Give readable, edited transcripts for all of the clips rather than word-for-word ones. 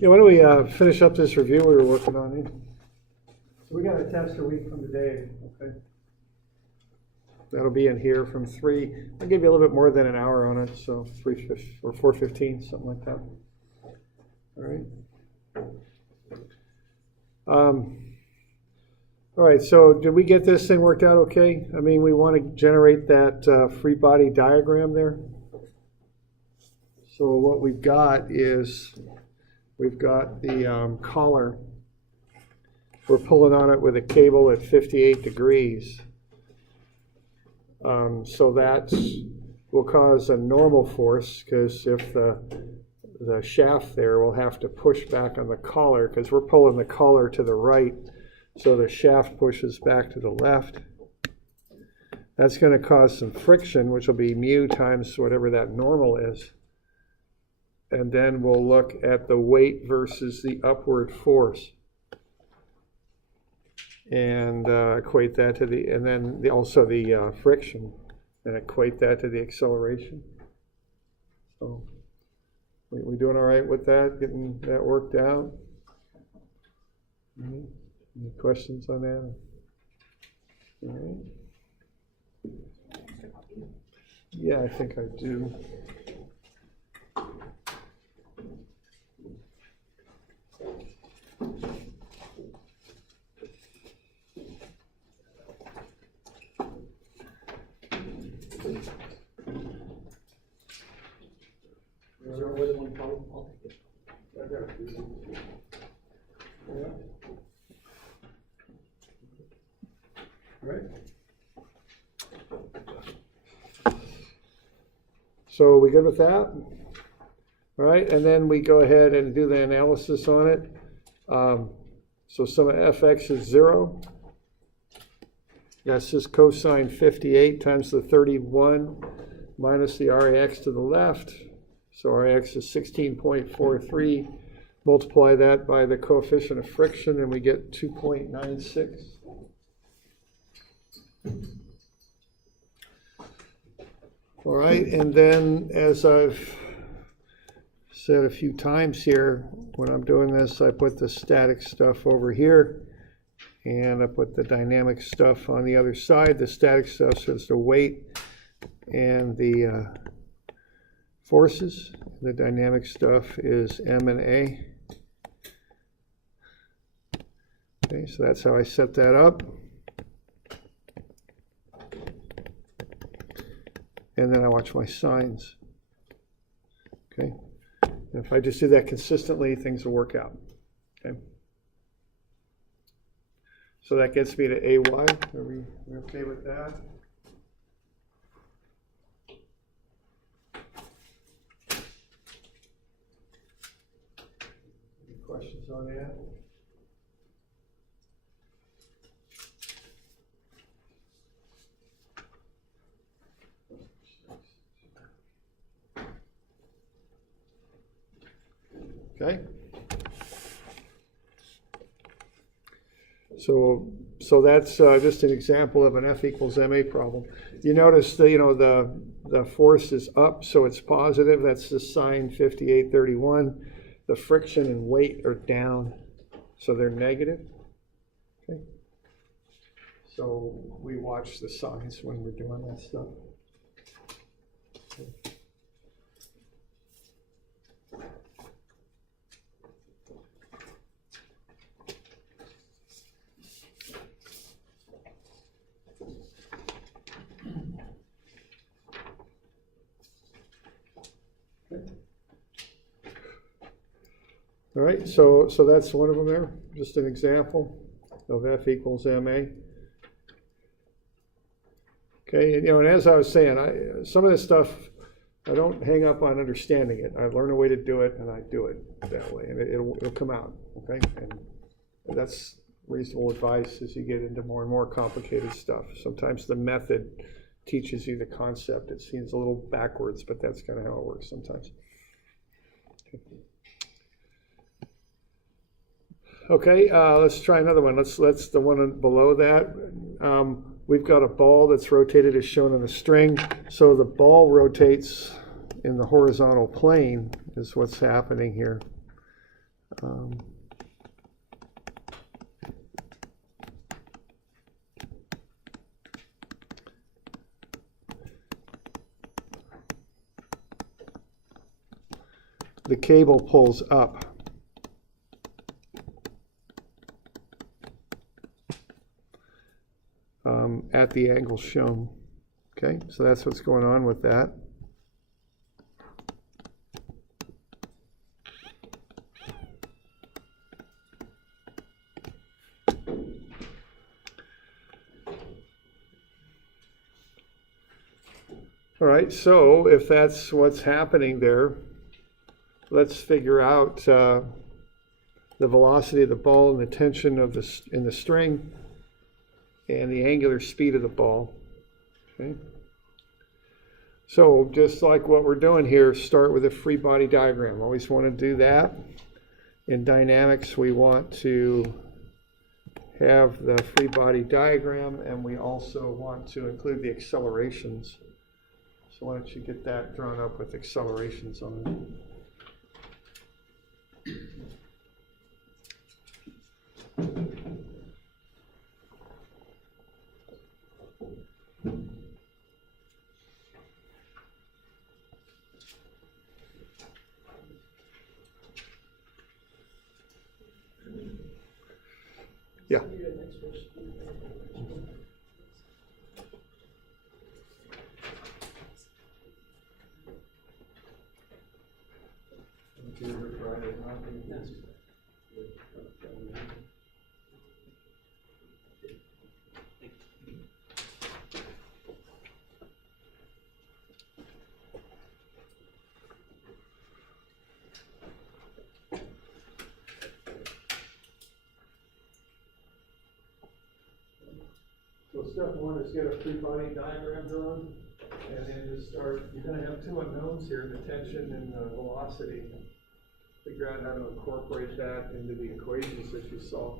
Yeah, why don't we finish up this review we were working on here? So we got a test a week from today, okay? That'll be in here from 3. I'll give you a little bit more than an hour on it, so 3:50 or 4:15, something like that. All right. All right, so did we get this thing worked out okay? I mean, we want to generate that Freebody diagram there. So what we've got is, we've got the collar. We're pulling on it with a cable at 58 degrees. So that will cause a normal force, because if the shaft there will have to push back on the collar, because we're pulling the collar to the right, so the shaft pushes back to the left. That's going to cause some friction, which will be mu times whatever that normal is. And then we'll look at the weight versus the upward force. And equate that to the, and then also the friction, and equate that to the acceleration. So, we doing all right with that, getting that worked out? Mm-hmm. Any questions on that? All right. Yeah, I think I do. Is there more than one column? I'll take it. Yeah. Right. So we good with that? All right, and then we go ahead and do the analysis on it. So sum of fx is 0. That's just cosine 58 times the 31 minus the RAX to the left. So RAX is 16.43. Multiply that by the coefficient of friction, and we get 2.96. All right, and then as I've said a few times here, when I'm doing this, I put the static stuff over here, and I put the dynamic stuff on the other side. The static stuff is the weight and the forces. The dynamic stuff is M and A. Okay, so that's how I set that up. And then I watch my signs. Okay. And if I just do that consistently, things will work out. Okay. So that gets me to AY. Are we okay with that? Any questions on that? Okay. So that's just an example of an F equals MA problem. You notice that, the force is up, so it's positive. That's the sine 5831. The friction and weight are down, so they're negative. Okay. So we watch the signs when we're doing that stuff. Okay. All right, so that's one of them there, just an example of F equals MA. Okay, and as I was saying, some of this stuff, I don't hang up on understanding it. I learn a way to do it, and I do it that way, and it'll come out, okay? And that's reasonable advice as you get into more and more complicated stuff. Sometimes the method teaches you the concept. It seems a little backwards, but that's kind of how it works sometimes. Okay, let's try another one. Let's the one below that. We've got a ball that's rotated as shown on the string. So the ball rotates in the horizontal plane is what's happening here. The cable pulls up. At the angle shown. Okay, so that's what's going on with that. All right, so if that's what's happening there, let's figure out the velocity of the ball and the tension of in the string and the angular speed of the ball. Okay. So just like what we're doing here, start with a free body diagram. Always want to do that. In dynamics, we want to have the free body diagram, and we also want to include the accelerations. So why don't you get that drawn up with accelerations on it. Yeah. So step one is get a free body diagram drawn, and then just start. You're going to have two unknowns here, the tension and the velocity. Figure out how to incorporate that into the equations that you saw.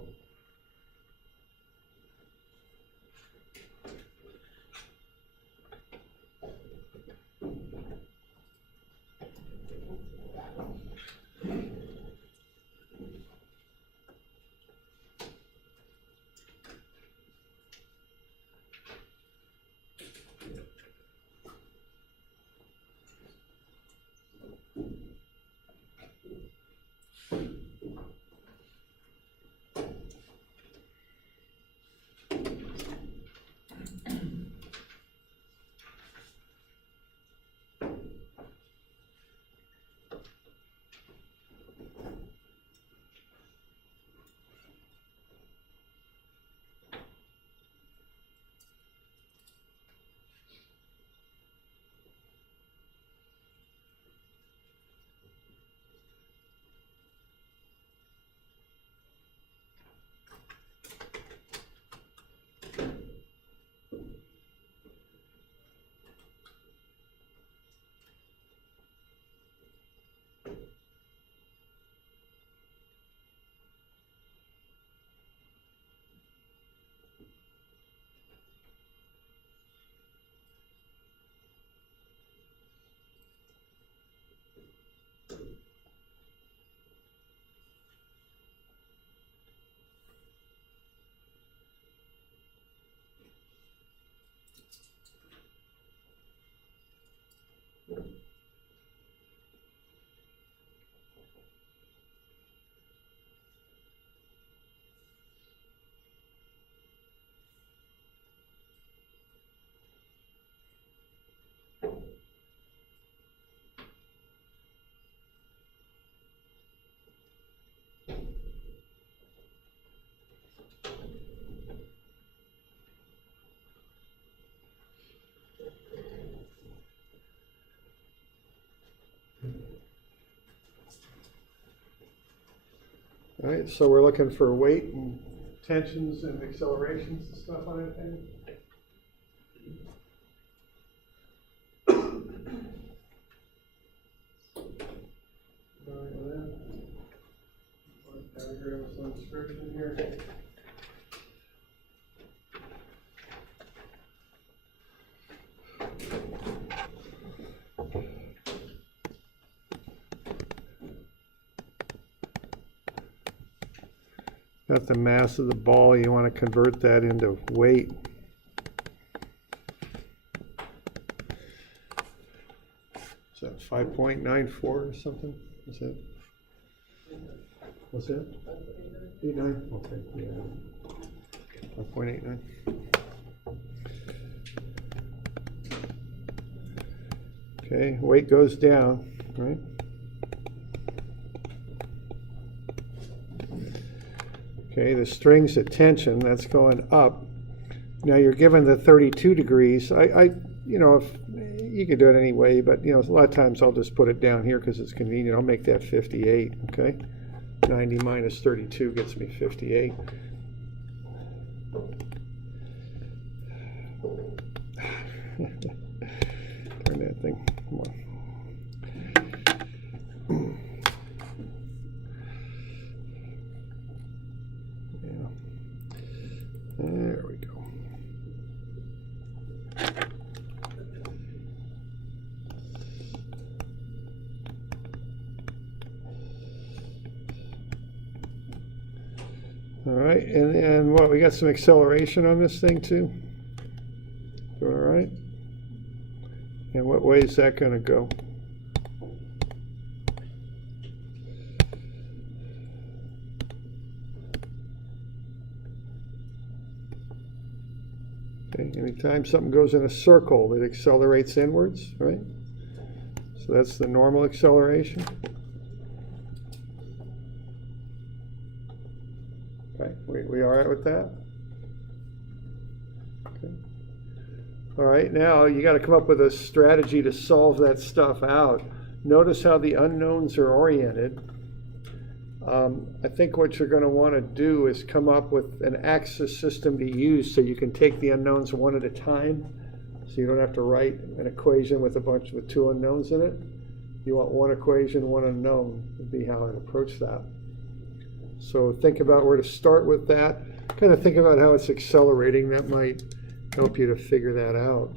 All right, so we're looking for weight and tensions and accelerations and stuff on anything. All right, with that. Diagram with some description here. got the mass of the ball. You want to convert that into weight. Is that 5.94 or something? Is that? What's that? 89? Okay, yeah. 5.89. Okay, weight goes down, right? Okay, the string's at tension, that's going up. Now you're given the 32 degrees. You know, if you could do it anyway, but you know, a lot of times I'll just put it down here because it's convenient. I'll make that 58, okay? 90 minus 32 gets me 58. Turn that thing, come on. There we go. All right, and what, we got some acceleration on this thing too? Doing all right? And what way is that going to go? Okay, anytime something goes in a circle, it accelerates inwards, right? So that's the normal acceleration. Okay, we all right with that? Okay. All right, now you got to come up with a strategy to solve that stuff out. Notice how the unknowns are oriented. I think what you're going to want to do is come up with an axis system to use so you can take the unknowns one at a time. So you don't have to write an equation with with two unknowns in it. You want one equation, one unknown would be how I'd approach that. So think about where to start with that. Kind of think about how it's accelerating. That might help you to figure that out.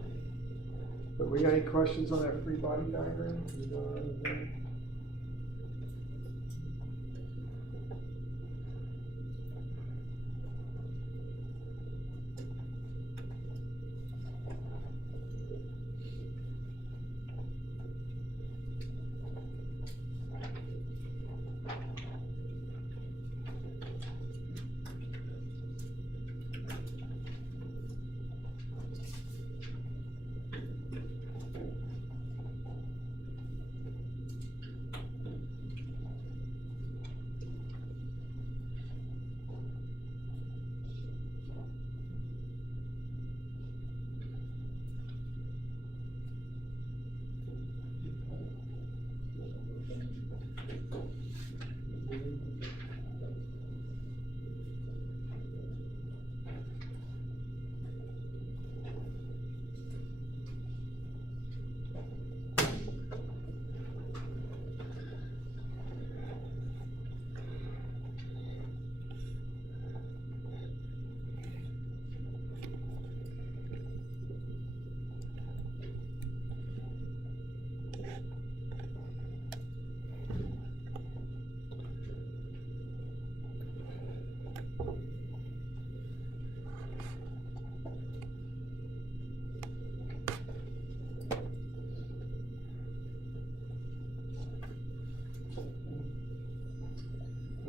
But we got any questions on that free body diagram?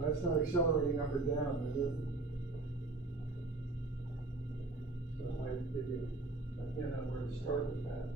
That's not accelerating up or down, is it? So I give you a hint on where to start with that.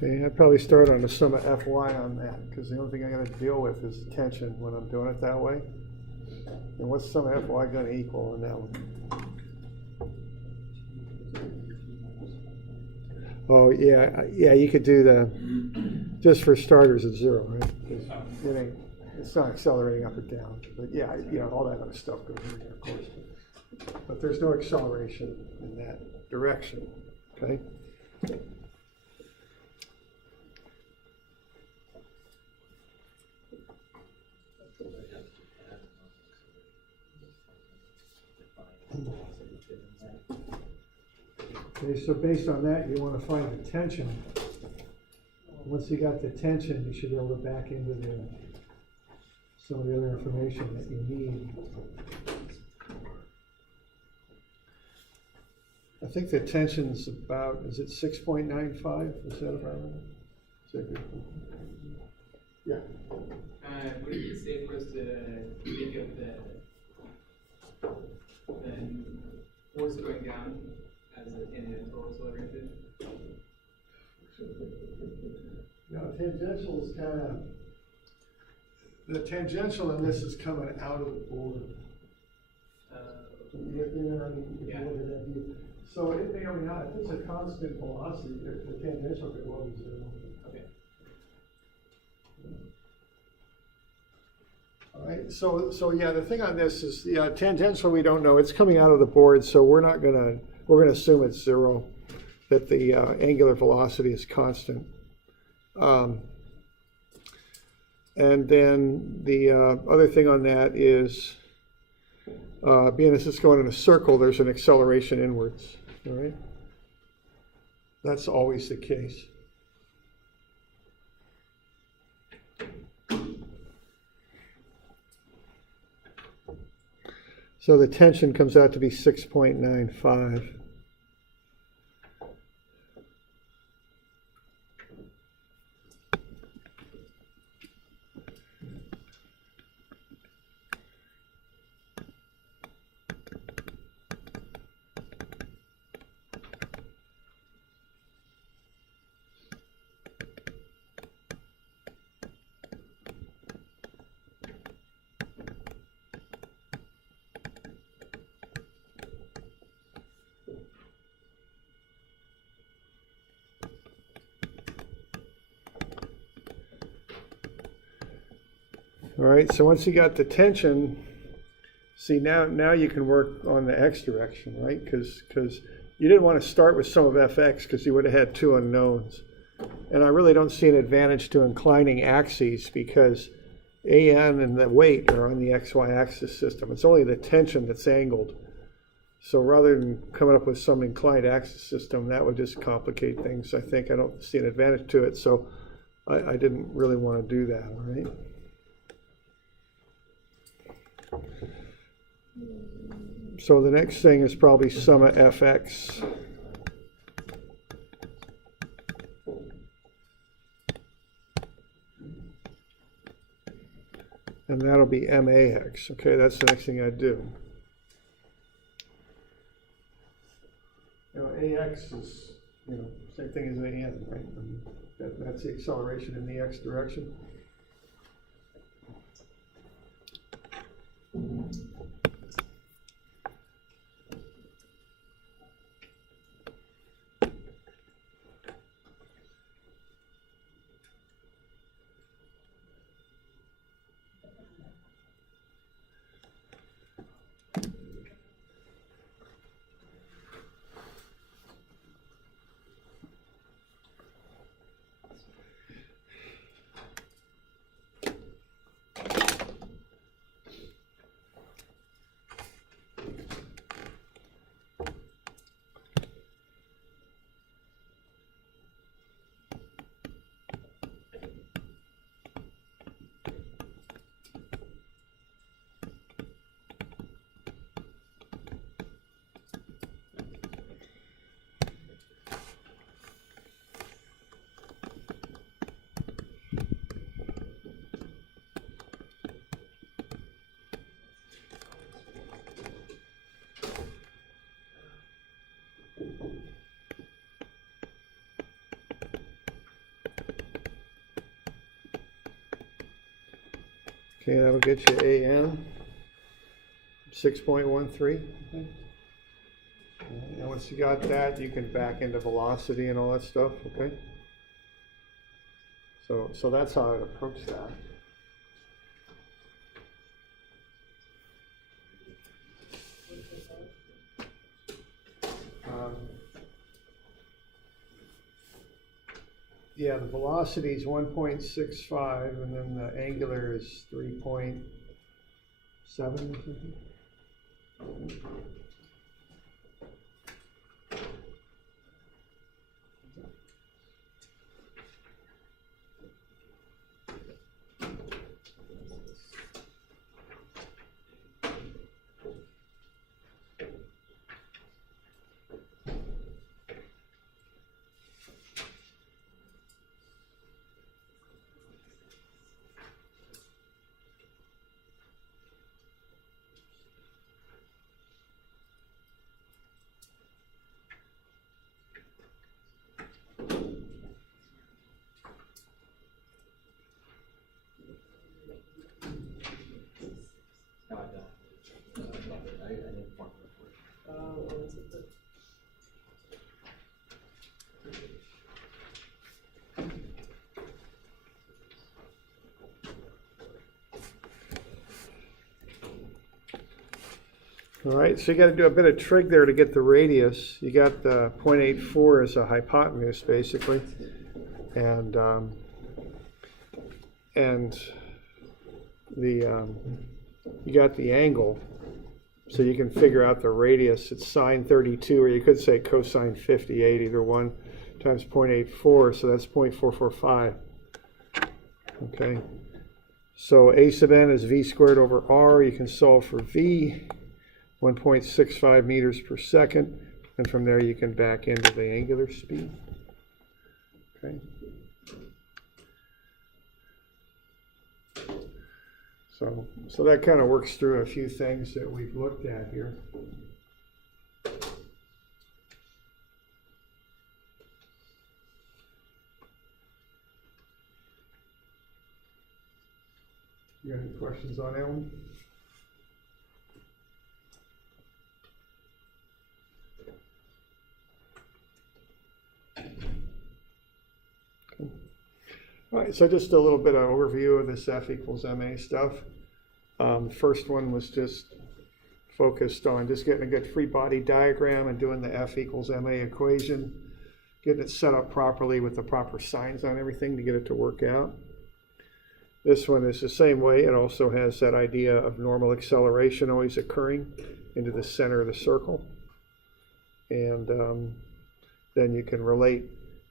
Okay, I'd probably start on the sum of Fy on that, because the only thing I gotta deal with is tension when I'm doing it that way. And what's sum of Fy gonna equal on that one? Oh, yeah, you could do just for starters, it's 0, right? 'Cause it's not accelerating up or down, but yeah, all that other stuff goes in there, of course. But there's no acceleration in that direction, okay? Okay, so based on that, you want to find the tension. Once you got the tension, you should be able to back into some of the other information that you need. I think the tension's about, is it 6.95? Is that about right? Is that good? Yeah. Would it be safe for us to think of the force going down as a total acceleration? Tangential is kind of, the tangential in this is coming out of the board. If you look at that view. So it may or may not, if it's a constant velocity, the tangential could well be 0. Okay. All right, so yeah, the thing on this is, tangential we don't know. It's coming out of the board, so we're gonna assume it's 0, that the angular velocity is constant. And then the other thing on that is, being as it's going in a circle, there's an acceleration inwards, all right? That's always the case. So the tension comes out to be 6.95. All right, so once you got the tension, see now you can work on the x direction, right? Because you didn't want to start with sum of fx because you would have had 2 unknowns. And I really don't see an advantage to inclining axes because an and the weight are on the xy axis system. It's only the tension that's angled. So rather than coming up with some inclined axis system, that would just complicate things. I think I don't see an advantage to it, so I didn't really want to do that, all right? So the next thing is probably sum of fx. And that'll be max. Okay, that's the next thing I do. Ax is, same thing as an, right? That's the acceleration in the x direction. Okay, that'll get you AN 6.13. Okay. And once you got that, you can back into velocity and all that stuff, okay? So that's how I'd approach that. Yeah, the velocity is 1.65, and then the angular is 3.7 or something. All right, so you got to do a bit of trig there to get the radius. You got the 0.84 as a hypotenuse, basically, and the you got the angle, so you can figure out the radius. It's sine 32, or you could say cosine 58, either one, times 0.84, so that's 0.445. Okay, so a sub n is v squared over r. You can solve for v. 1.65 meters per second, and from there you can back into the angular speed. Okay. So that kind of works through a few things that we've looked at here. You got any questions on that one? All right, so just a little bit of overview of this F equals MA stuff. The first one was just focused on just getting a good free body diagram and doing the F equals MA equation, getting it set up properly with the proper signs on everything to get it to work out. This one is the same way. It also has that idea of normal acceleration always occurring into the center of the circle. And then you can relate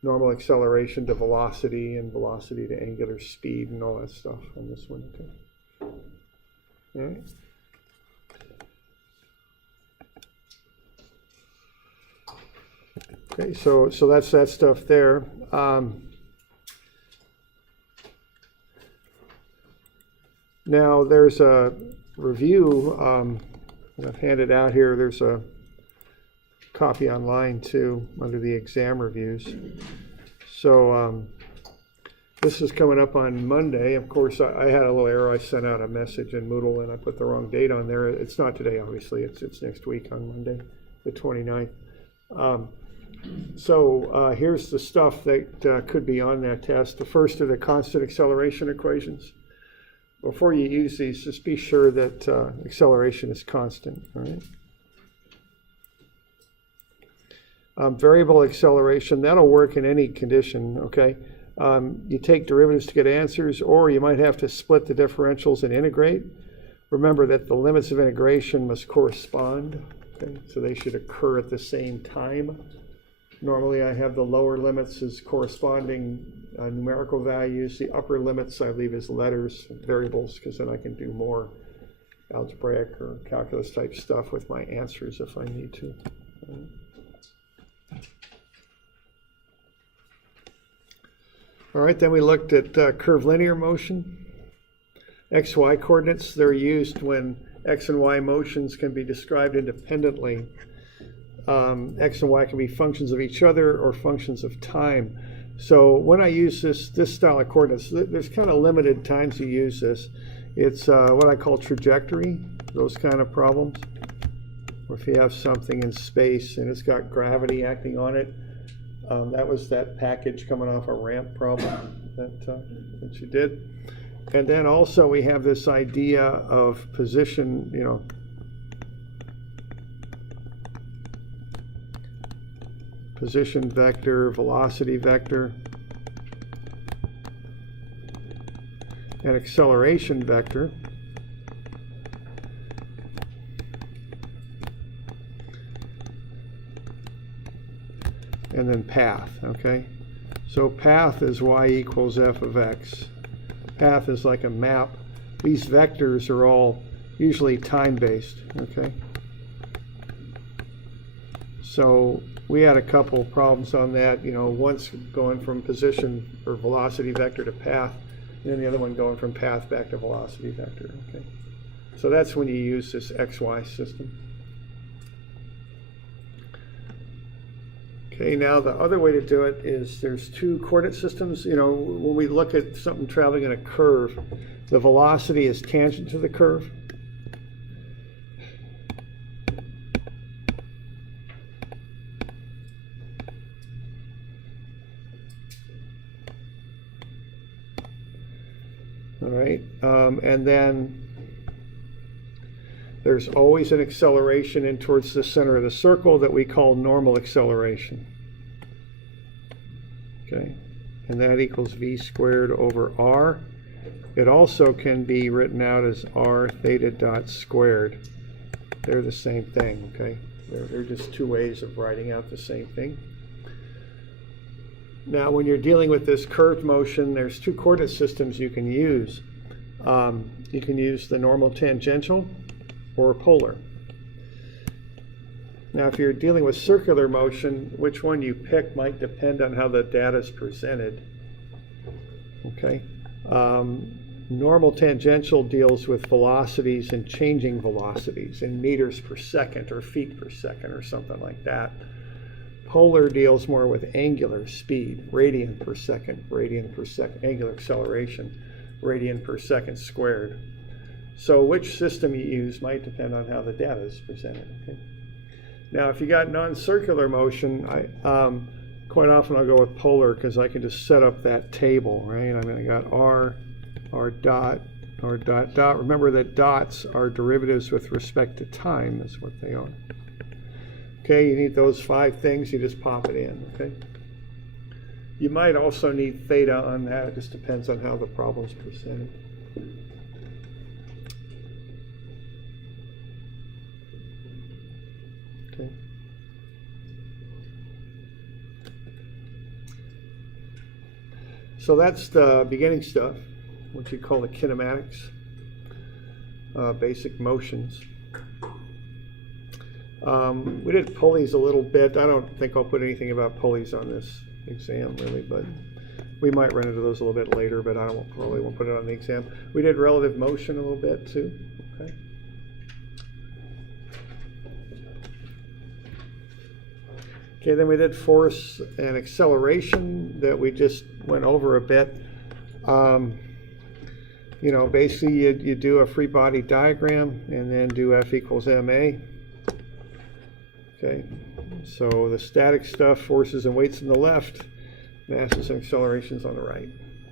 normal acceleration to velocity and velocity to angular speed and all that stuff on this one. Okay. All right. Okay, so that's that stuff there. Now there's a review I've handed out here. There's a copy online too under the exam reviews. So this is coming up on Monday. Of course, I had a little error. I sent out a message in Moodle and I put the wrong date on there. It's not today, obviously. It's next week on Monday, the 29th. Here's the stuff that could be on that test. The first are the constant acceleration equations. Before you use these, just be sure that acceleration is constant. All right. Variable acceleration, that'll work in any condition, okay? You take derivatives to get answers, or you might have to split the differentials and integrate. Remember that the limits of integration must correspond, okay? So they should occur at the same time. Normally I have the lower limits as corresponding numerical values. The upper limits I leave as letters, variables, because then I can do more algebraic or calculus type stuff with my answers if I need to. All right, then we looked at curvilinear motion. XY coordinates, they're used when X and Y motions can be described independently. X and Y can be functions of each other or functions of time. So when I use this style of coordinates, there's kind of limited times you use this. It's what I call trajectory, those kind of problems. Or if you have something in space and it's got gravity acting on it, that was that package coming off a ramp problem that you did. And then also we have this idea of position, you know, position vector, velocity vector, and acceleration vector. And then path, okay? So path is y equals f of x. Path is like a map. These vectors are all usually time-based, okay? So we had a couple problems on that, you know, once going from position or velocity vector to path, and then the other one going from path back to velocity vector, okay? So that's when you use this XY system. Okay, now the other way to do it is there's two coordinate systems. You know, when we look at something traveling in a curve, the velocity is tangent to the curve. All right, and then there's always an acceleration in towards the center of the circle that we call normal acceleration. Okay, and that equals v squared over r. It also can be written out as r theta dot squared. They're the same thing, okay? They're just two ways of writing out the same thing. Now, when you're dealing with this curved motion, there's two coordinate systems you can use. You can use the normal tangential or polar. Now, if you're dealing with circular motion, which one you pick might depend on how the data is presented. Okay. Normal tangential deals with velocities and changing velocities in meters per second or feet per second or something like that. Polar deals more with angular speed, radian per second, angular acceleration, radian per second squared. So which system you use might depend on how the data is presented. Okay? Now, if you got non-circular motion, quite often I'll go with polar because I can just set up that table, right? I mean, I got r dot, dot. Remember that dots are derivatives with respect to time, is what they are. Okay, you need those 5 things, you just pop it in, okay? You might also need theta on that, it just depends on how the problem's presented. Okay. So that's the beginning stuff, what you call the kinematics, basic motions. We did pulleys a little bit. I don't think I'll put anything about pulleys on this exam really, but we might run into those a little bit later, but I probably won't put it on the exam. We did relative motion a little bit too. Okay. Okay, then we did force and acceleration that we just went over a bit. You know, basically you do a free body diagram and then do F equals ma. Okay, so the static stuff, forces and weights on the left, masses and accelerations on the right.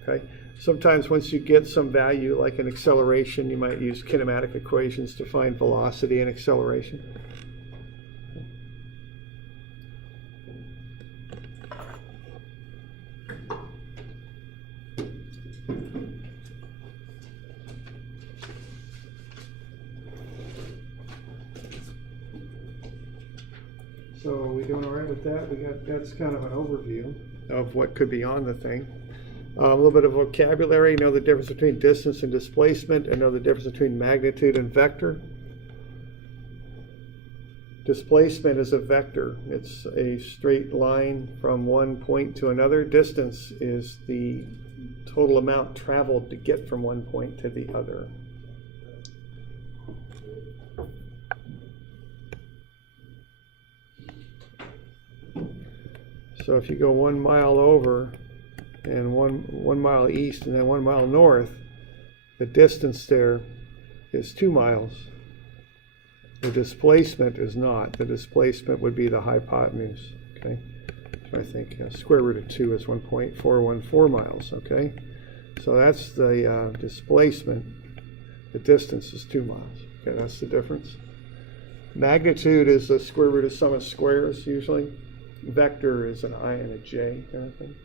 Okay, sometimes once you get some value like an acceleration, you might use kinematic equations to find velocity and acceleration. So are we doing all right with that? That's kind of an overview of what could be on the thing. A little bit of vocabulary, know the difference between distance and displacement, and know the difference between magnitude and vector. Displacement is a vector. It's a straight line from one point to another. Distance is the total amount traveled to get from one point to the other. So if you go 1 mile over and one mile east and then 1 mile north, The distance there is 2 miles. The displacement is not. The displacement would be the hypotenuse, okay? So I think square root of 2 is 1.414 miles, okay? So that's the displacement. The distance is 2 miles, okay? That's the difference. Magnitude is the square root of sum of squares, usually. Vector is an I and a J kind of thing.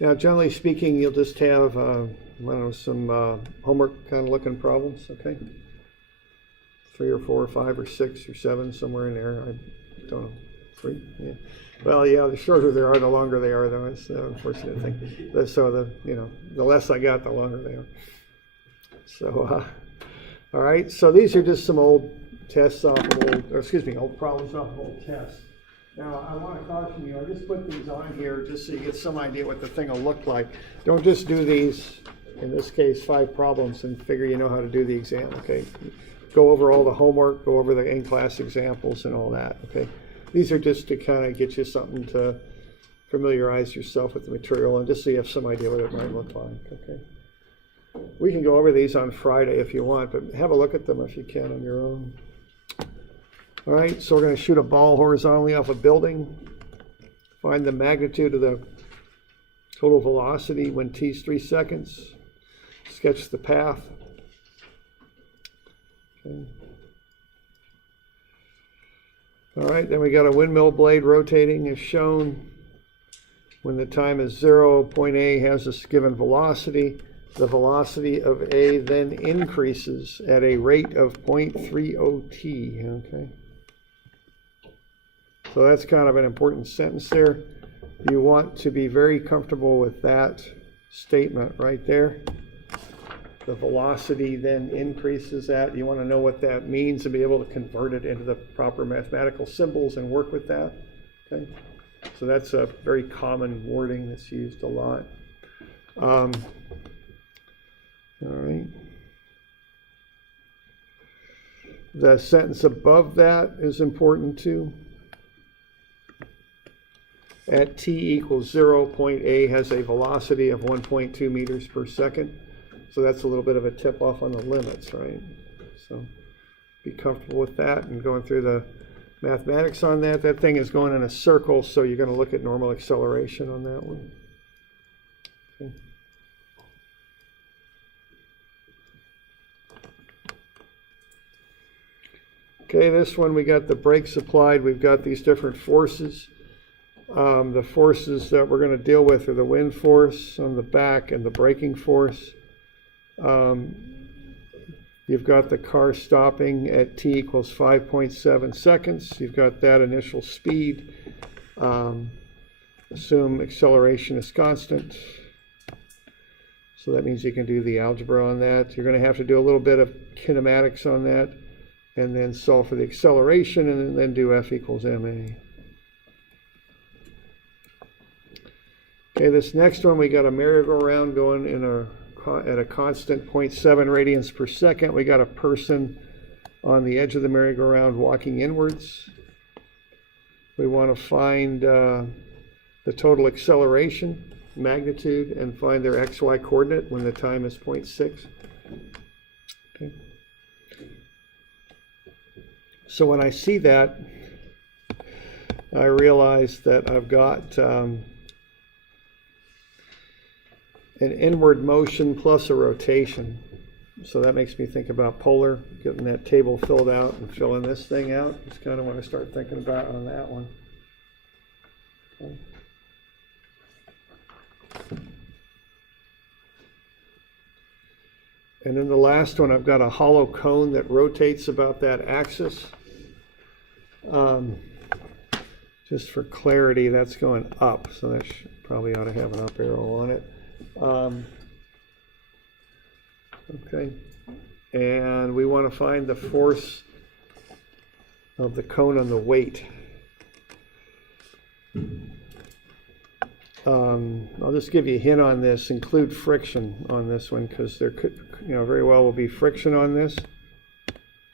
Now, generally speaking, you'll just have, I don't know, some homework kind of looking problems, okay? 3 or 4 or 5 or 6 or 7, somewhere in there. I don't know. 3? Yeah. Well, yeah, the shorter they are, the longer they are, though. It's the unfortunate thing. So the less I got, the longer they are. So, all right. So these are just some old tests off of old problems off of old tests. Now, I want to caution you, I just put these on here just so you get some idea what the thing will look like. Don't just do these, in this case, 5 problems and figure you know how to do the exam, okay? Go over all the homework, go over the in-class examples and all that, okay? These are just to kind of get you something to familiarize yourself with the material and just so you have some idea what it might look like, okay? We can go over these on Friday if you want, but have a look at them if you can on your own. All right, so we're going to shoot a ball horizontally off a building. Find the magnitude of the total velocity when t is 3 seconds. Sketch the path. Okay. All right, then we got a windmill blade rotating as shown. When the time is 0, point A has this given velocity. The velocity of A then increases at a rate of 0.30 t, okay? So that's kind of an important sentence there. You want to be very comfortable with that statement right there. The velocity then increases that. You want to know what that means and be able to convert it into the proper mathematical symbols and work with that. Okay? So that's a very common wording that's used a lot. All right. The sentence above that is important too. At t equals 0, point A has a velocity of 1.2 meters per second. So that's a little bit of a tip off on the limits, right? So be comfortable with that and going through the mathematics on that. That thing is going in a circle, so you're going to look at normal acceleration on that one. Okay. Okay, this one we got the brakes applied. We've got these different forces. The forces that we're going to deal with are the wind force on the back and the braking force. You've got the car stopping at t equals 5.7 seconds. You've got that initial speed. Assume acceleration is constant. So that means you can do the algebra on that. You're going to have to do a little bit of kinematics on that and then solve for the acceleration and then do F equals ma. Okay, this next one, we got a merry-go-round going at a constant 0.7 radians per second. We got a person on the edge of the merry-go-round walking inwards. We want to find the total acceleration, magnitude, and find their xy coordinate when the time is 0.6. Okay. So when I see that, I realize that I've got an inward motion plus a rotation. So that makes me think about polar, getting that table filled out and filling this thing out. It's kind of what I start thinking about on that one. Okay. And then the last one, I've got a hollow cone that rotates about that axis. Just for clarity, that's going up, so that probably ought to have an up arrow on it. Okay, and we want to find the force of the cone on the weight. I'll just give you a hint on this. Include friction on this one because there could, very well will be friction on this.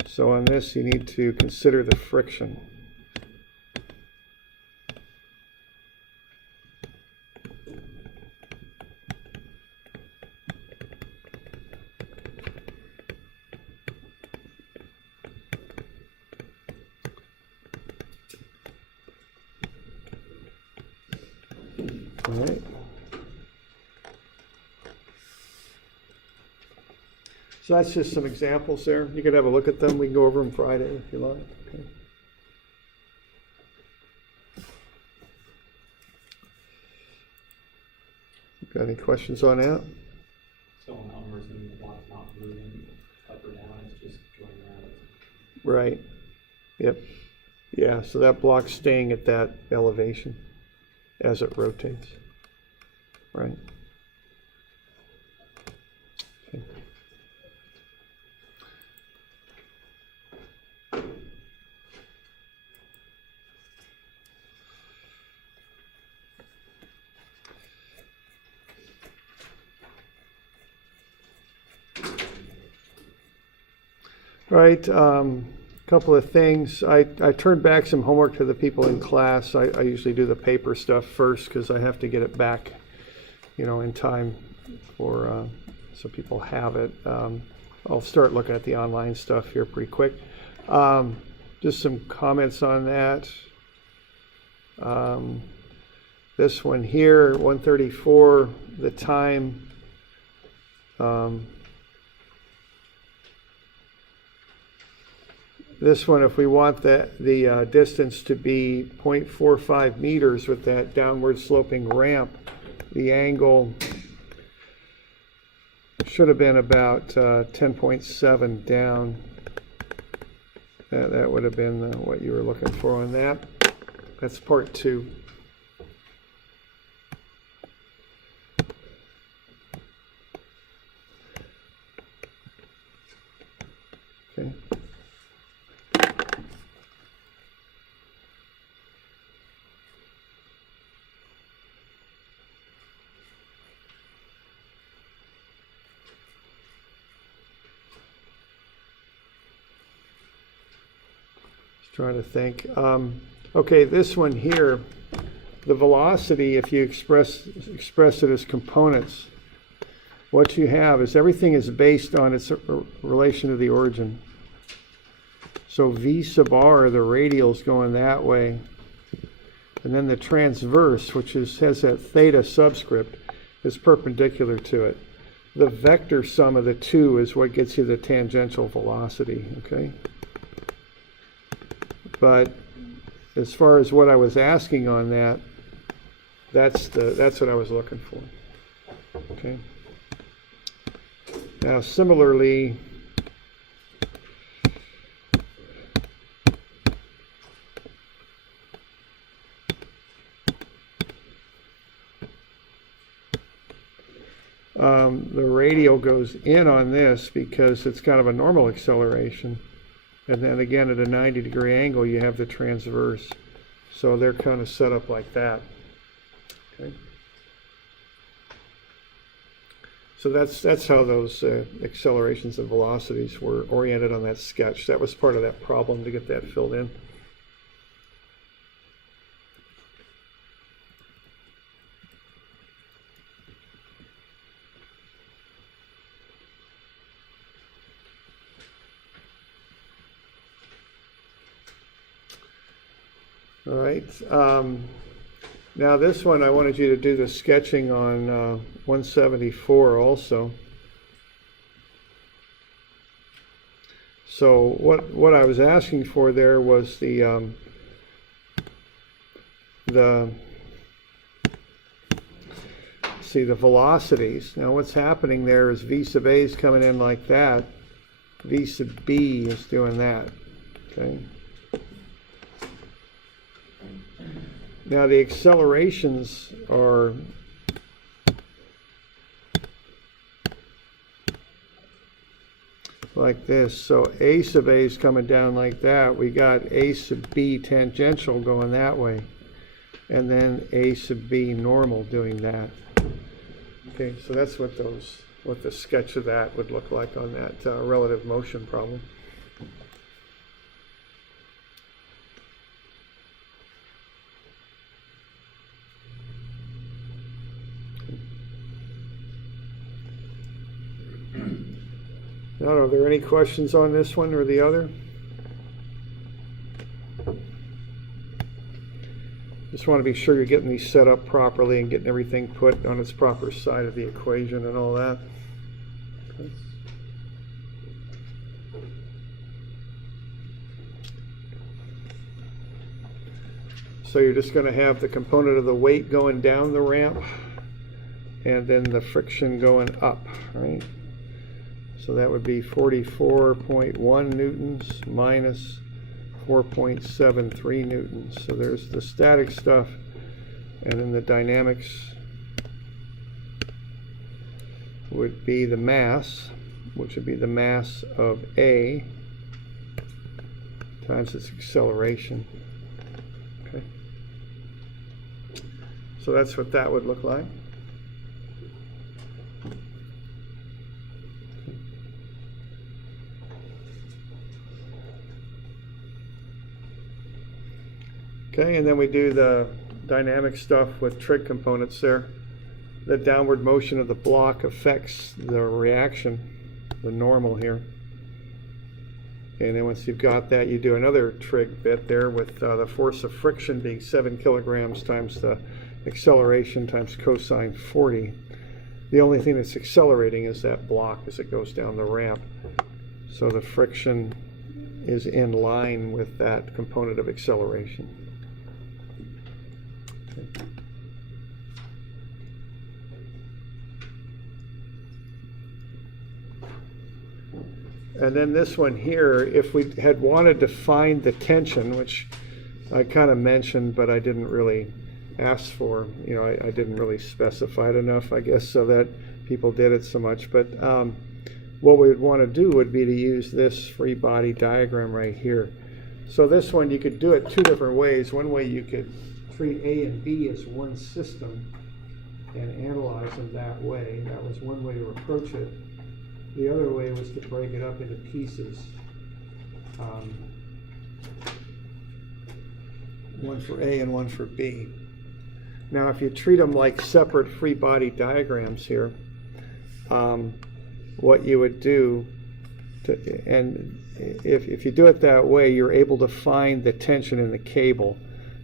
So on this, you need to consider the friction. All right. So that's just some examples there. You could have a look at them. We can go over them Friday if you like. Okay. Got any questions on that? So in numbers, and the block's not moving up or down, it's just going around. Right. Yep. Yeah, so that block's staying at that elevation as it rotates. Right. Okay. Right, couple of things. I turned back some homework to the people in class. I usually do the paper stuff first because I have to get it back, in time for so people have it. I'll start looking at the online stuff here pretty quick. Just some comments on that. This one here, 1:34, the time. This one, if we want the distance to be 0.45 meters with that downward sloping ramp, the angle should have been about 10.7 down. That would have been what you were looking for on that. That's part 2. Okay. Trying to think. Okay, this one here, the velocity, if you express it as components, what you have is everything is based on its relation to the origin. So V sub r, the radial, is going that way. And then the transverse, which has that theta subscript, is perpendicular to it. The vector sum of the two is what gets you the tangential velocity, okay? But as far as what I was asking on that, that's what I was looking for. Okay. Now similarly, the radial goes in on this because it's kind of a normal acceleration. And then again, at a 90-degree angle, you have the transverse. So they're kind of set up like that. Okay. So that's how those accelerations and velocities were oriented on that sketch. That was part of that problem to get that filled in. All right. Now this one, I wanted you to do the sketching on 174 also. So what I was asking for there was the velocities. Now what's happening there is V sub A is coming in like that. V sub B is doing that. Okay. Now the accelerations are like this. So A sub A is coming down like that. We got A sub B tangential going that way. And then A sub B normal doing that. Okay, so that's what the sketch of that would look like on that relative motion problem. Now, are there any questions on this one or the other? Just want to be sure you're getting these set up properly and getting everything put on its proper side of the equation and all that. Okay. So you're just going to have the component of the weight going down the ramp and then the friction going up, right? So that would be 44.1 newtons minus 4.73 newtons. So there's the static stuff, and then the dynamics would be the mass, which would be the mass of A times its acceleration. Okay. So that's what that would look like. Okay, and then we do the dynamic stuff with trig components there. The downward motion of the block affects the reaction, the normal here. And then once you've got that, you do another trig bit there with the force of friction being 7 kilograms times the acceleration times cosine 40. The only thing that's accelerating is that block as it goes down the ramp. So the friction is in line with that component of acceleration. And then this one here, if we had wanted to find the tension, which I kind of mentioned, but I didn't really ask for, you know, I didn't really specify it enough, I guess, so that people did it so much. But what we would want to do would be to use this free body diagram right here. So this one, you could do it two different ways. One way you could treat A and B as one system and analyze them that way. That was one way to approach it. The other way was to break it up into pieces. One for A and one for B. Now, if you treat them like separate free body diagrams here, what you would do, and if you do it that way, you're able to find the tension in the cable.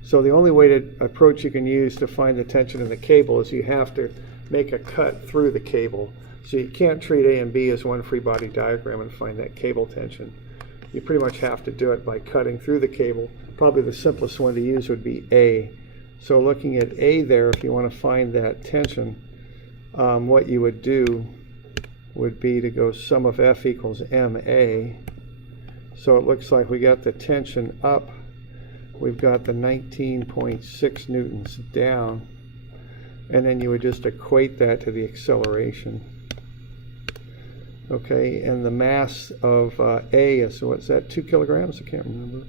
So the only way to approach you can use to find the tension in the cable is you have to make a cut through the cable. So you can't treat A and B as one free body diagram and find that cable tension. You pretty much have to do it by cutting through the cable. Probably the simplest one to use would be A. So looking at A there, if you want to find that tension, what you would do would be to go sum of F equals MA. So it looks like we got the tension up. We've got the 19.6 newtons down. And then you would just equate that to the acceleration. Okay, and the mass of A is, so what's that, 2 kilograms? I can't remember.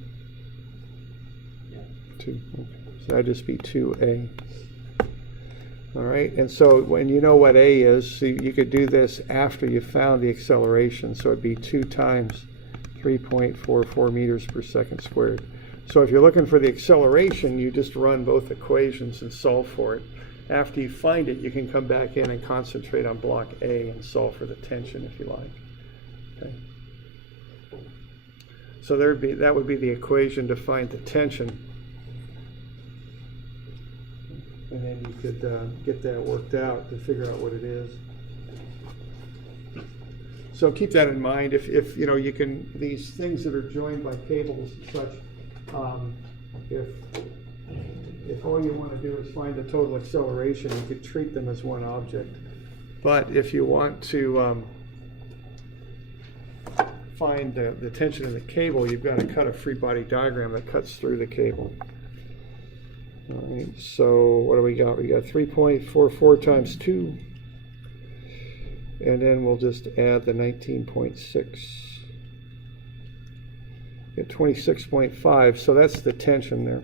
Yeah. 2, okay. So that'd just be 2A. All right, and so when you know what A is, so you could do this after you found the acceleration. So it'd be 2 times 3.44 meters per second squared. So if you're looking for the acceleration, you just run both equations and solve for it. After you find it, you can come back in and concentrate on block A and solve for the tension if you like. Okay. So that would be the equation to find the tension. And then you could get that worked out to figure out what it is. So keep that in mind. If you know, you can, these things that are joined by cables and such, if all you want to do is find the total acceleration, you could treat them as one object. But if you want to find the tension in the cable, you've got to cut a free body diagram that cuts through the cable. All right, so what do we got? We got 3.44 times 2. And then we'll just add the 19.6. Get 26.5, so that's the tension there.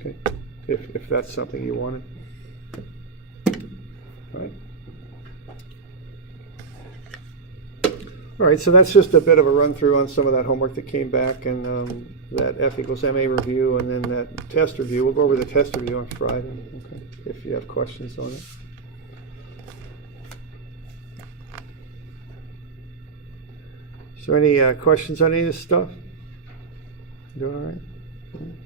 Okay, if that's something you wanted. All right. All right, so that's just a bit of a run through on some of that homework that came back, and that F equals MA review, and then that test review. We'll go over the test review on Friday, okay, if you have questions on it. Is there any questions on any of this stuff? Doing all right?